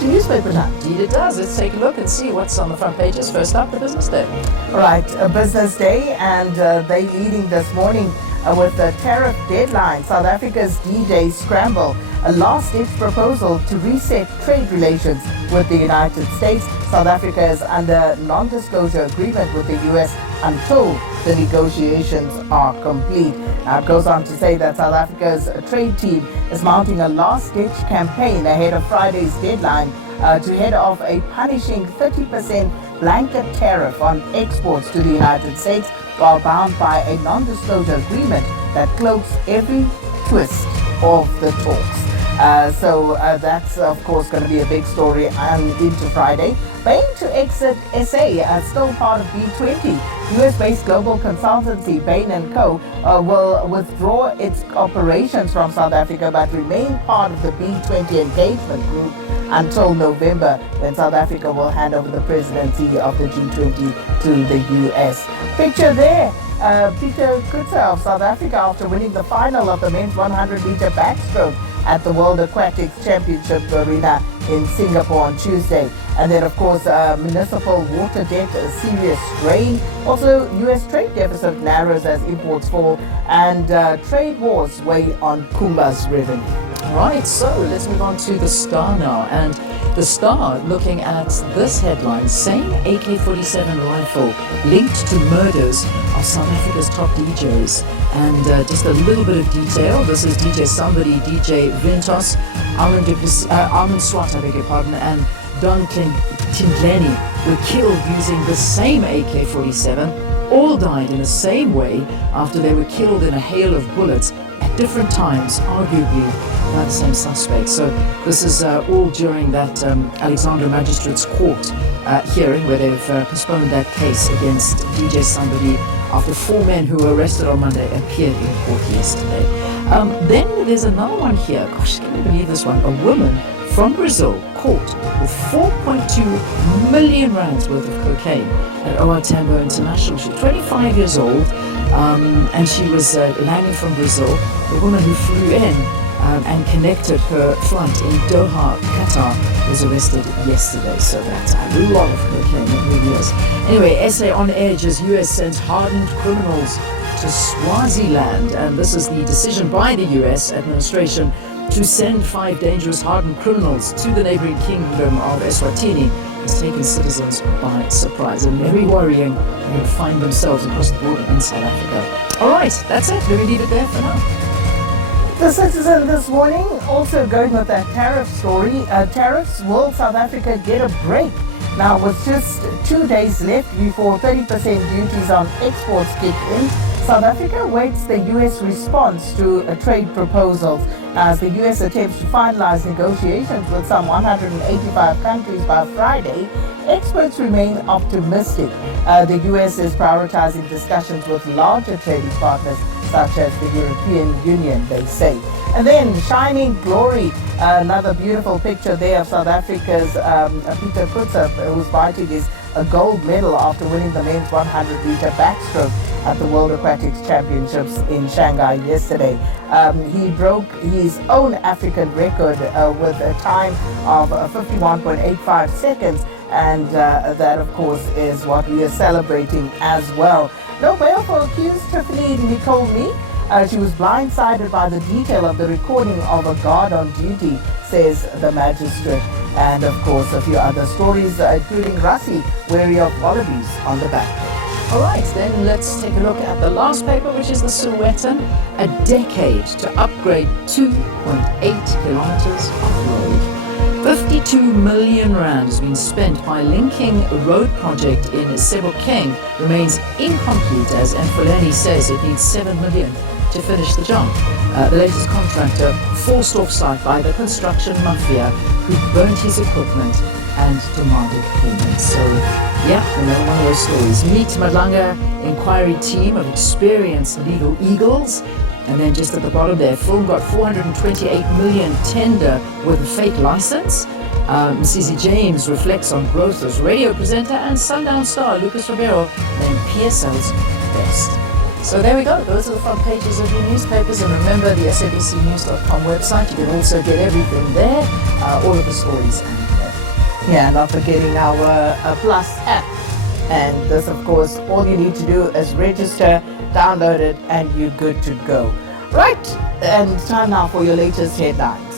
to newspaper time. Indeed it does. Let's take a look and see what's on the front pages. First up, the Business Day. All right, a business day, and they leading this morning with the tariff deadline. South Africa's D-Day scramble, a last-ditch proposal to reset trade relations with the United States. South Africa is under non-disclosure agreement with the U.S. until the negotiations are complete. It goes on to say that South Africa's trade team is mounting a last-ditch campaign ahead of Friday's deadline to head off a punishing 30% blanket tariff on exports to the United States, while bound by a non-disclosure agreement that cloaks every twist of the talks. So that's, of course, going to be a big story into Friday. Bain to exit SA, still part of B20. US-based global consultancy Bain & Co. Will withdraw its operations from South Africa but remain part of the B20 engagement group until November, when South Africa will hand over the presidency of the G20 to the US. Picture there. Peter Kutzer of South Africa after winning the final of the men's 100-meter backstroke at the World Aquatics Championship Arena in Singapore on Tuesday. And then, of course, municipal water debt, a serious strain. Also, U.S. trade deficit narrows as imports fall, and trade wars weigh on Kumba's revenue. Right, so let's move on to the Star now. And the Star looking at this headline: same AK-47 rifle linked to murders of South Africa's top DJs. And just a little bit of detail. This is DJ Somebody, DJ Ventos, Armin Swart, I beg your pardon, and Don Tindleni were killed using the same AK-47. All died in the same way after they were killed in a hail of bullets at different times, arguably by the same suspects. So this is all during that Alexandra Magistrates Court hearing, where they've postponed that case against DJ Somebody after 4 men who were arrested on Monday appeared in court yesterday. Then there's another one here. Gosh, can you believe this one? A woman from Brazil caught with 4.2 million rands worth of cocaine at OR Tambo International. She's 25 years old, and she was landing from Brazil. The woman who flew in and connected her flight in Doha, Qatar, was arrested yesterday. So that's a lot of cocaine, it really is. Anyway, SA on edge as US sends hardened criminals to Swaziland. And this is the decision by the US administration to send 5 dangerous hardened criminals to the neighboring kingdom of Eswatini has taken citizens by surprise, and very worrying they would find themselves across the border in South Africa. All right, that's it. Let me leave it there for now. The Citizen this morning also going with that tariff story. Tariffs, will South Africa get a break? Now, with just 2 days left before 30% duties on exports kick in, South Africa awaits the U.S. response to trade proposals as the U.S. attempts to finalize negotiations with some 185 countries by Friday. Experts remain optimistic. The U.S. is prioritizing discussions with larger trading partners such as the European Union, they say. And then shining glory, another beautiful picture there of South Africa's Peter Kutzer, who's fighting his gold medal after winning the men's 100-meter backstroke at the World Aquatics Championships in Shanghai yesterday. He broke his own African record with a time of 51.85 seconds, and that, of course, is what we are celebrating as well. No bail for accused Tiffany Nicole Meek. She was blindsided by the detail of the recording of a guard on duty, says the magistrate. And of course, a few other stories, including Rassi wary of wallabies on the back page. All right, then let's take a look at the last paper, which is the Sowetan. A decade to upgrade 2.8 kilometers of road. 52 million rand has been spent by linking a road project in Sebokeng remains incomplete, as Mfuleni says it needs 7 million to finish the job. The latest contractor forced off site by the construction mafia who burnt his equipment and demanded payment. So, yeah, another one of those stories. Meet Madlanga inquiry team of experienced legal eagles. And then just at the bottom there, Film got 428 million tender with a fake license. Msisi James reflects on growth as radio presenter, and Sundown star Lucas Ribeiro named PSL's best. So there we go. Those are the front pages of your newspapers. And remember, the SABCnews.com website. You can also get everything there, all of the stories and Yeah, not forgetting our Plus app. And this, of course, all you need to do is register, download it, and you're good to go. Right, and time now for your latest headline.